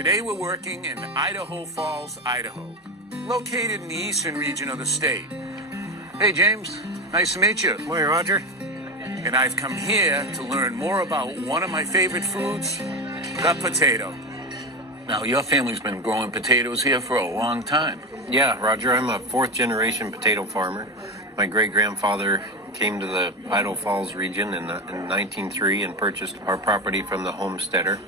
Today we're working in Idaho Falls, Idaho, located in the eastern region of the state. Hey, James. Nice to meet you. Morning, Roger. And I've come here to learn more about one of my favorite foods, the potato. Now, your family's been growing potatoes here for a long time. Yeah, Roger, I'm a fourth-generation potato farmer. My great-grandfather came to the Idaho Falls region in 1903 and purchased our property from the homesteader.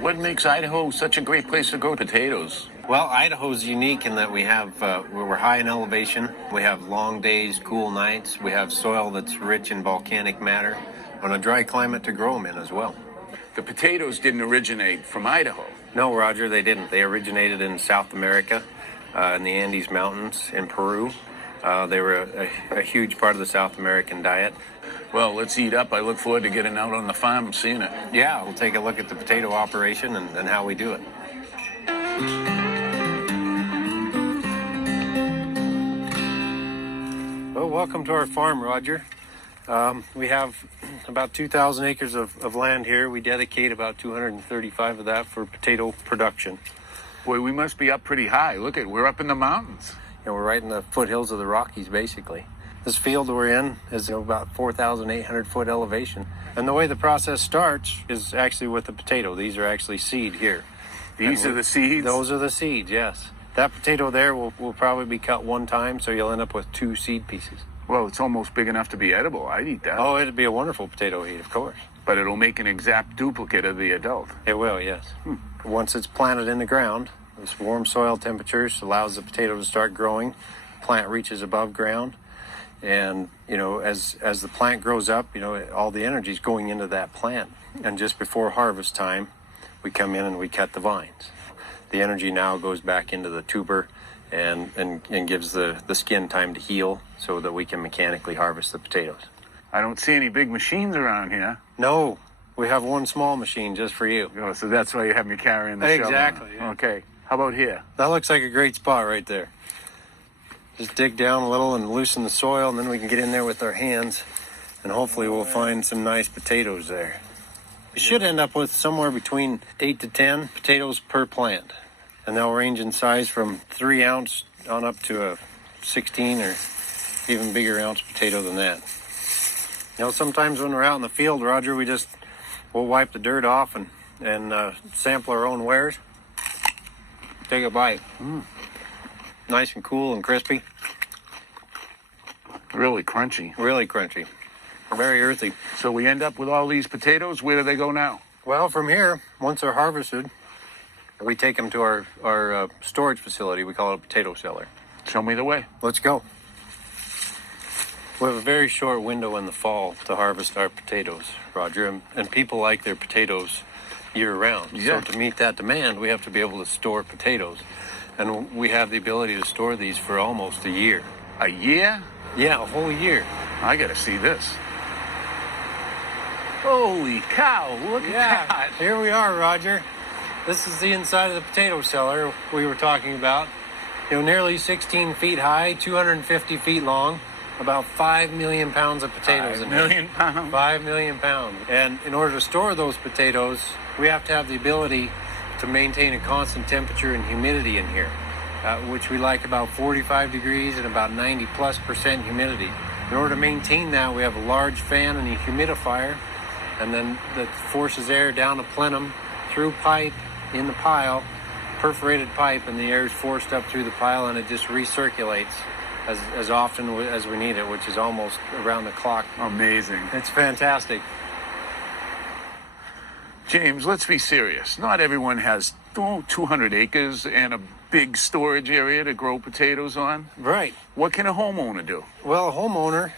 What makes Idaho such a great place to grow potatoes? Well, Idaho's unique in that we're high in elevation. We have long days, cool nights. We have soil that's rich in volcanic matter and a dry climate to grow them in as well. The potatoes didn't originate from Idaho. No, Roger, they didn't. They originated in South America, in the Andes Mountains in Peru. They were a huge part of the South American diet. Well, let's eat up. I look forward to getting out on the farm and seeing it. Yeah, we'll take a look at the potato operation and how we do it. Well, welcome to our farm, Roger. We have about 2,000 acres of land here. We dedicate about 235 of that for potato production. Boy, we must be up pretty high. Look we're up in the mountains. You know, we're right in the foothills of the Rockies, basically. This field we're in is about 4,800 foot elevation. And the way the process starts is actually with the potato. These are actually seed here. These are the seeds? Those are the seeds, yes. That potato there will probably be cut one time, so you'll end up with 2 seed pieces. Well, it's almost big enough to be edible. I'd eat that. Oh, it'd be a wonderful potato to eat, of course. But it'll make an exact duplicate of the adult. It will, yes. Once it's planted in the ground, this warm soil temperatures allows the potato to start growing. The plant reaches above ground. And, you know, as the plant grows up, you know, all the energy is going into that plant. And just before harvest time, we come in and we cut the vines. The energy now goes back into the tuber and gives the skin time to heal so that we can mechanically harvest the potatoes. I don't see any big machines around here. No, we have one small machine just for you. Oh, so that's why you have me carrying the shovel. Exactly. Yeah. Okay, how about here? That looks like a great spot right there. Just dig down a little and loosen the soil, and then we can get in there with our hands, and hopefully we'll find some nice potatoes there. You should end up with somewhere between 8 to 10 potatoes per plant, and they'll range in size from 3 ounce on up to a 16 or even bigger ounce potato than that. You know, sometimes when we're out in the field, Roger, we'll wipe the dirt off and sample our own wares. Take a bite. Nice and cool and crispy. Really crunchy. Really crunchy. Very earthy. So we end up with all these potatoes. Where do they go now? Well, from here, once they're harvested, we take them to our storage facility. We call it a potato cellar. Show me the way. Let's go. We have a very short window in the fall to harvest our potatoes, Roger, and people like their potatoes year-round. Yeah. So to meet that demand, we have to be able to store potatoes. And we have the ability to store these for almost a year. A year? Yeah, a whole year. I gotta see this. Holy cow, look at that. Here we are, Roger. This is the inside of the potato cellar we were talking about. You know, nearly 16 feet high, 250 feet long, about 5 million pounds of potatoes in 5 here. million pounds? 5 million pounds. And in order to store those potatoes, we have to have the ability to maintain a constant temperature and humidity in here, which we like about 45 degrees and about 90+% humidity. In order to maintain that, we have a large fan and a humidifier, and then that forces air down a plenum through pipe in the pile, perforated pipe, and the air is forced up through the pile, and it just recirculates as often as we need it, which is almost around the clock. Amazing. It's fantastic. James, let's be serious. Not everyone has 200 acres and a big storage area to grow potatoes on. Right. What can a homeowner do? Well, a homeowner,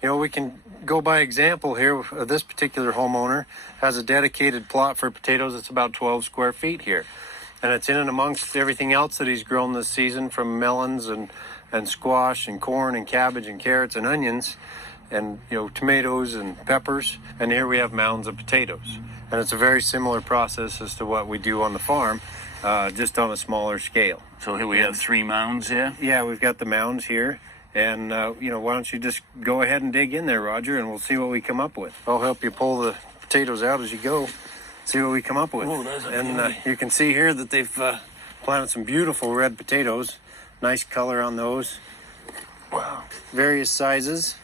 you know, we can go by example here. This particular homeowner has a dedicated plot for potatoes. It's about 12 square feet here. And it's in and amongst everything else that he's grown this season, from melons and squash and corn and cabbage and carrots and onions and, you know, tomatoes and peppers. And here we have mounds of potatoes. And it's a very similar process as to what we do on the farm, just on a smaller scale. So here we have 3 mounds here? Yeah, we've got the mounds here. And, you know, why don't you just go ahead and dig in there, Roger, and we'll see what we come up with. I'll help you pull the potatoes out as you go. see what we come up with. Oh, those are and beauty. you can see here that they've planted some beautiful red potatoes. Nice color on those. Wow. Various sizes.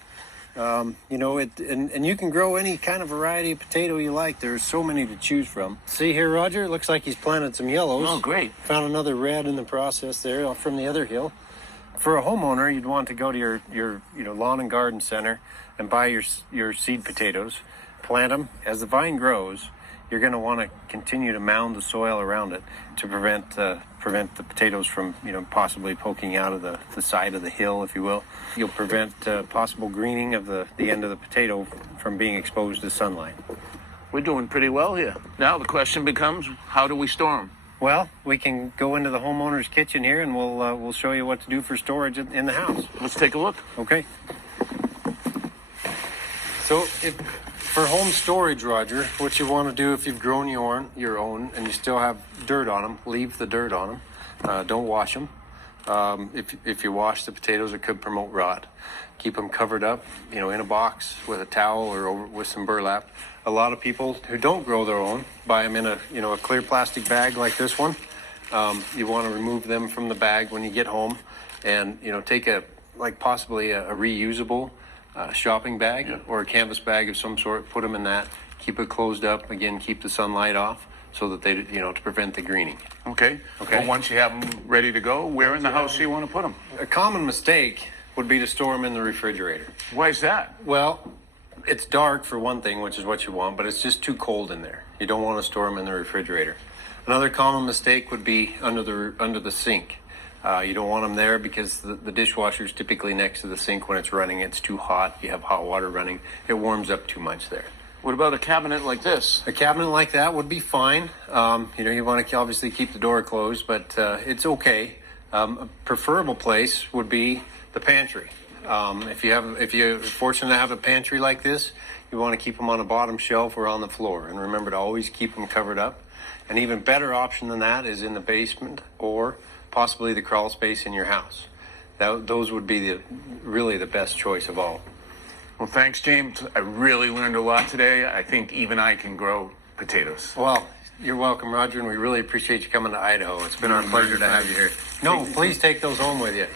You know, and you can grow any kind of variety of potato you like. There's so many to choose from. See here, Roger? It looks like he's planted some yellows. Oh, great. Found another red in the process there from the other hill. For a homeowner, you'd want to go to your lawn and garden center and buy your seed potatoes, plant them. As the vine grows, you're going to want to continue to mound the soil around it to prevent the potatoes from possibly poking out of the side of the hill, if you will. You'll prevent possible greening of the end of the potato from being exposed to sunlight. We're doing pretty well here. Now the question becomes, how do we store them? Well, we can go into the homeowner's kitchen here, and we'll show you what to do for storage in the house. Let's take a look. Okay. So for home storage, Roger, what you want to do if you've grown your own and you still have dirt on them, leave the dirt on them. Don't wash them. If you wash the potatoes, it could promote rot. Keep them covered up, in a box with a towel or with some burlap. A lot of people who don't grow their own buy them in a clear plastic bag like this one. You want to remove them from the bag when you get home, and take possibly a reusable shopping bag or a canvas bag of some sort. Put them in that. Keep it closed up. Again, keep the sunlight off so that they to prevent the greening. Okay. Well, once you have them ready to go, where in the house do you want to put them? A common mistake would be to store them in the refrigerator. Why is that? Well, it's dark for one thing, which is what you want, but it's just too cold in there. You don't want to store them in the refrigerator. Another common mistake would be under the sink. You don't want them there because the dishwasher is typically next to the sink when it's running. It's too hot. You have hot water running. It warms up too much there. What about a cabinet like this? A cabinet like that would be fine. You want to obviously keep the door closed, but it's okay. A preferable place would be the pantry. If you're fortunate to have a pantry like this, you want to keep them on the bottom shelf or on the floor. And remember to always keep them covered up. An even better option than that is in the basement or possibly the crawl space in your house. Those would be really the best choice of all. Well, thanks, James. I really learned a lot today. I think even I can grow potatoes. Well, you're welcome, Roger, and we really appreciate you coming to Idaho. It's been our pleasure to have you here. No, please take those home with you.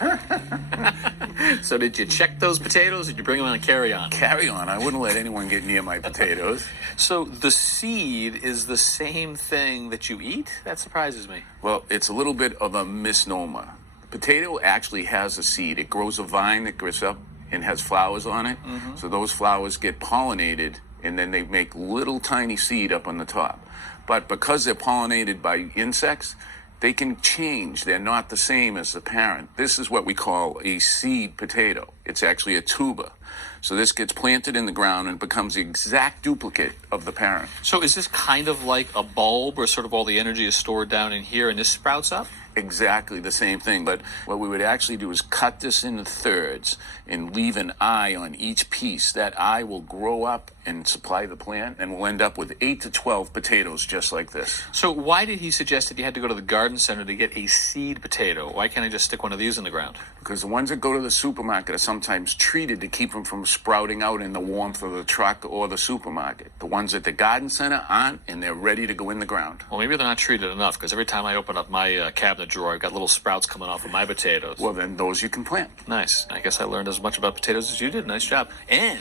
So did you check those potatoes, or did you bring them on a carry-on? Carry-on. I wouldn't let anyone get near my potatoes. So the seed is the same thing that you eat? That surprises me. Well, it's a little bit of a misnomer. Potato actually has a seed. It grows a vine that grows up and has flowers on it. Mm-hmm. So those flowers get pollinated, and then they make little tiny seed up on the top. But because they're pollinated by insects, they can change. They're not the same as the parent. This is what we call a seed potato. It's actually a tuber. So this gets planted in the ground and becomes the exact duplicate of the parent. So is this kind of like a bulb where sort of all the energy is stored down in here and this sprouts up? Exactly the same thing, but what we would actually do is cut this into thirds and leave an eye on each piece. That eye will grow up and supply the plant, and we'll end up with 8 to 12 potatoes just like this. So why did he suggest that you had to go to the garden center to get a seed potato? Why can't I just stick one of these in the ground? Because the ones that go to the supermarket are sometimes treated to keep them from sprouting out in the warmth of the truck or the supermarket. The ones at the garden center aren't, and they're ready to go in the ground. Well, maybe they're not treated enough, because every time I open up my cabinet drawer, I've got little sprouts coming off of my potatoes. Well, then those you can plant. Nice. I guess I learned as much about potatoes as you did. Nice job. And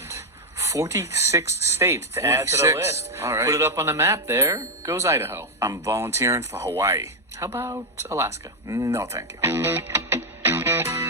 46 states to add to the 46. list. All right. Put it up on the map. There goes Idaho. I'm volunteering for Hawaii. How about Alaska? No, thank you.